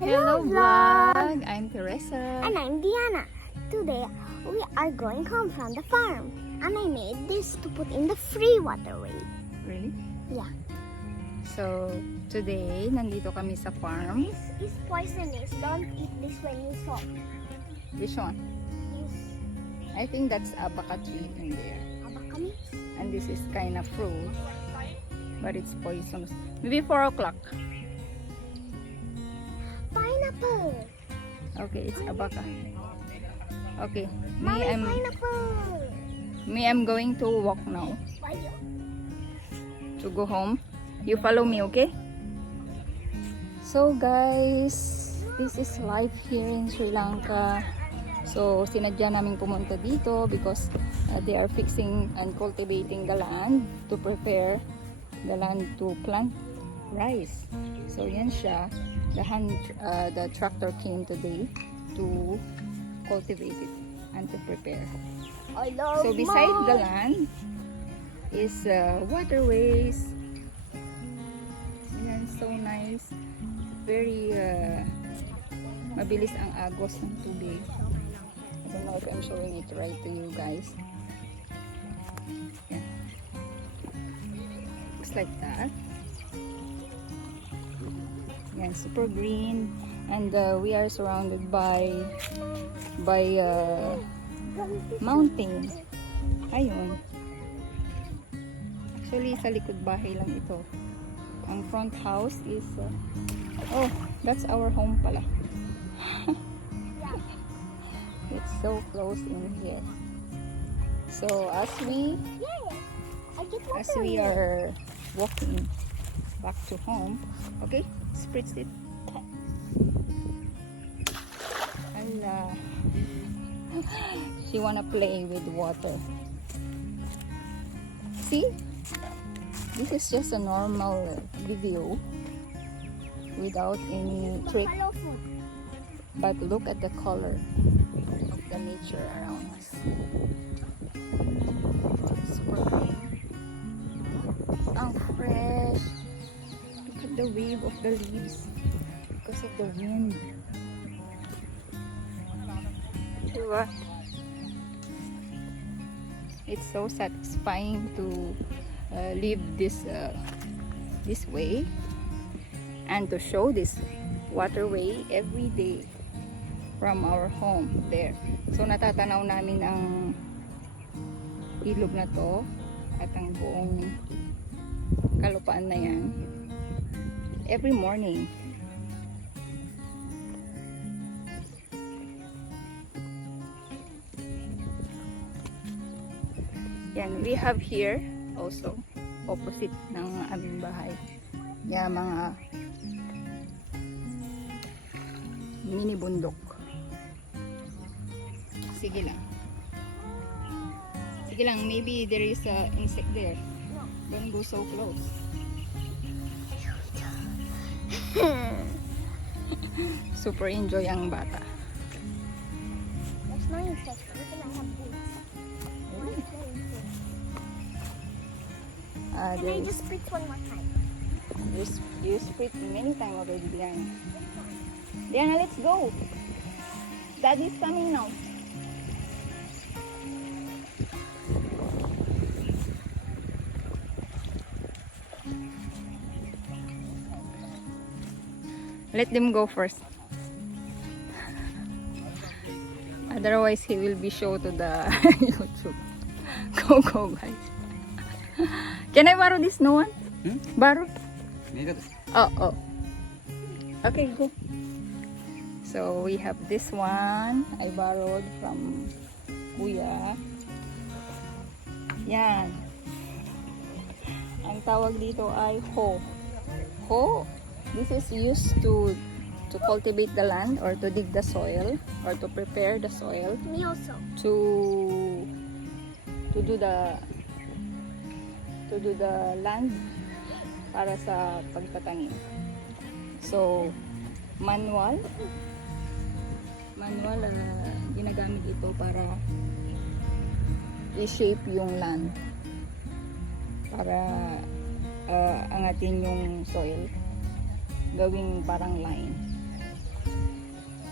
Hello vlog! I'm Teresa. And I'm Diana. Today we are going home from the farm. And I made this to put in the free waterway. Really? Yeah. So, today, nandito kami sa farm. This is poisonous. Don't eat this when you saw. Which one? This I think that's abaca tree in there. abacami. And this is kind of fruit. But it's poisonous. Maybe 4 o'clock. Pineapple. Okay, it's abaca. Okay, Mommy, pineapple. I'm going to walk now Why you? to go home. You follow me, okay? So guys, this is life here in Sri Lanka. So sinadya namin pumunta dito because they are fixing and cultivating the land to prepare the land to plant rice. So yan siya. The tractor came today to cultivate it and to prepare. I love So beside the land is waterways. Yan, so nice. Very mabilis ang agos ng tubig. I don't know if I'm showing it right to you guys. Yeah. Looks like that. Yan, super green, and we are surrounded by mountain. Ayun. Actually, sa likod bahay lang ito. Ang front house is oh, that's our home pala. It's so close in here. So as we are walking back to home, okay, spritz it. Allah. She wanna play with water. See? This is just a normal video without any trick. But look at the color of the nature around us. Super green. Ang fresh. Look at the wave of the leaves because of the wind. Diba? It's so satisfying to live this way and to show this waterway every day from our home there. So natatanaw namin ang ilog na to at ang buong kalupaan na yan every morning. Yan, we have here also opposite ng aming bahay. Yan, mga mini bundok. Sige lang. Sige lang, maybe there is a insect there. Don't go so close. Super enjoy ang bata. There's no insects. We can have boots. Can I just spritz one more time? You spritz many times already, Diana. Diana, let's go. Daddy's coming now. Let them go first. Otherwise, he will be shown to the YouTube. Go, guys. Can I borrow this? No one? Borrow? Oh. Okay, go. So, we have this one. I borrowed from Kuya. Yan. Ang tawag dito ay ho. Ho. This is used to cultivate the land or to dig the soil or to prepare the soil. Me also. To do the land para sa pagtatanim. So manual ginagamit ito para i-shape yung land para angatin yung soil, gawing parang line.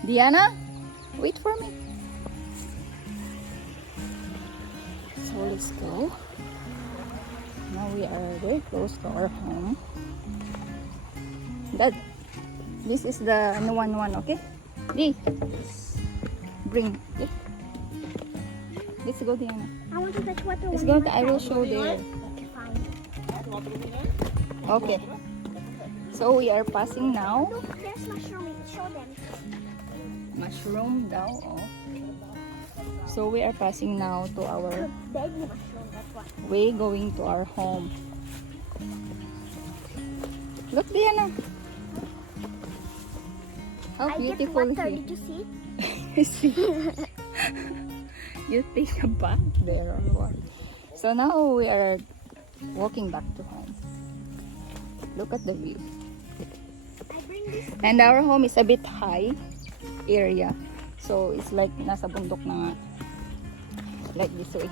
Diana, wait for me. So let's go. Now we are very close to our home. Dad, this is the one, okay? Di, bring. Okay? Let's go, Diana. I want to fetch water. Let's go. I will show there. Okay, fine. Okay. So we are passing now. Look, there's mushroom. Show them. Mushroom daw. Oh. So we are passing now to our Deadly mushroom, that's what. way going to our home. Look, Diana. How I get beautiful water. here. Did you see? See? You take a bath there or what? So now we are walking back to home. Look at the view. I bring this. And our home is a bit high area. So it's like nasa bundok na nga. Like this way.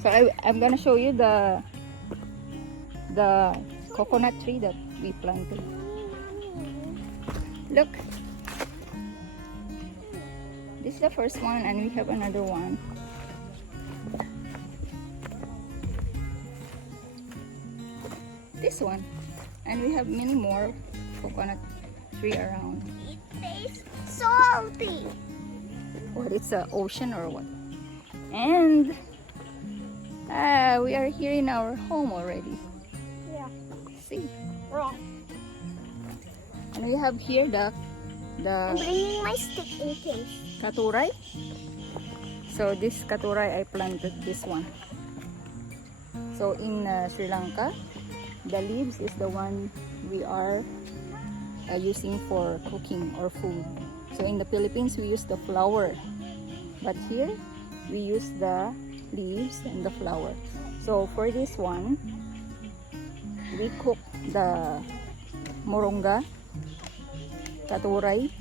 So I'm gonna show you the coconut tree that we planted. Look. This is the first one and we have another one. This one. And we have many more coconut tree around. It tastes salty. What, it's an ocean or what? And we are here in our home already. Yeah. See? Wrong. And we have here I'm the bringing my stick in case. katuray. So this katuray, I planted this one. So in Sri Lanka, the leaves is the one we are using for cooking or food. So in the Philippines, we use the flower. But here, we use the leaves and the flower. So for this one, we cook the moronga, katuray,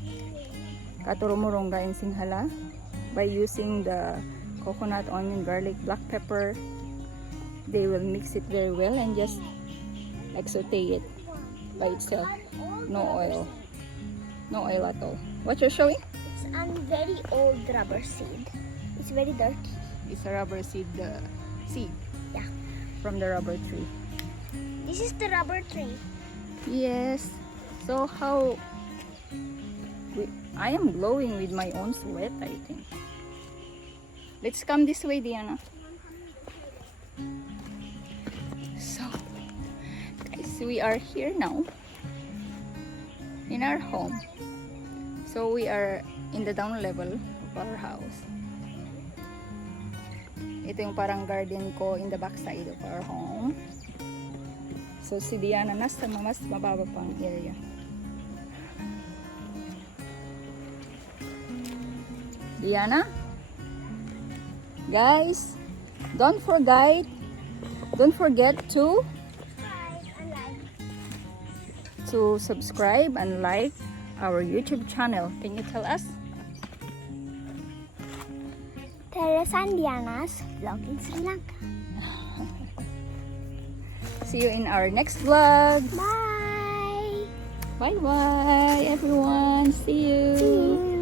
katuro moronga and sinhala by using the coconut, onion, garlic, black pepper. They will mix it very well and just like saute it by itself. No oil. No oil at all. What you're showing? It's a very old rubber seed. It's very dirty. It's a rubber seed seed. Yeah. From the rubber tree. This is the rubber tree. Yes. So how I am glowing with my own sweat, I think. Let's come this way, Diana. So, guys, we are here now in our home. So we are in the down level of our house. Ito yung parang garden ko in the back side of our home. So si Diana nasa mas mababa pang area. Diana? Guys, don't forget to subscribe and like our YouTube channel. Can you tell us? Theresa&Diyana's vlog in Sri Lanka. See you in our next vlog. Bye. Bye bye everyone. See you. See you.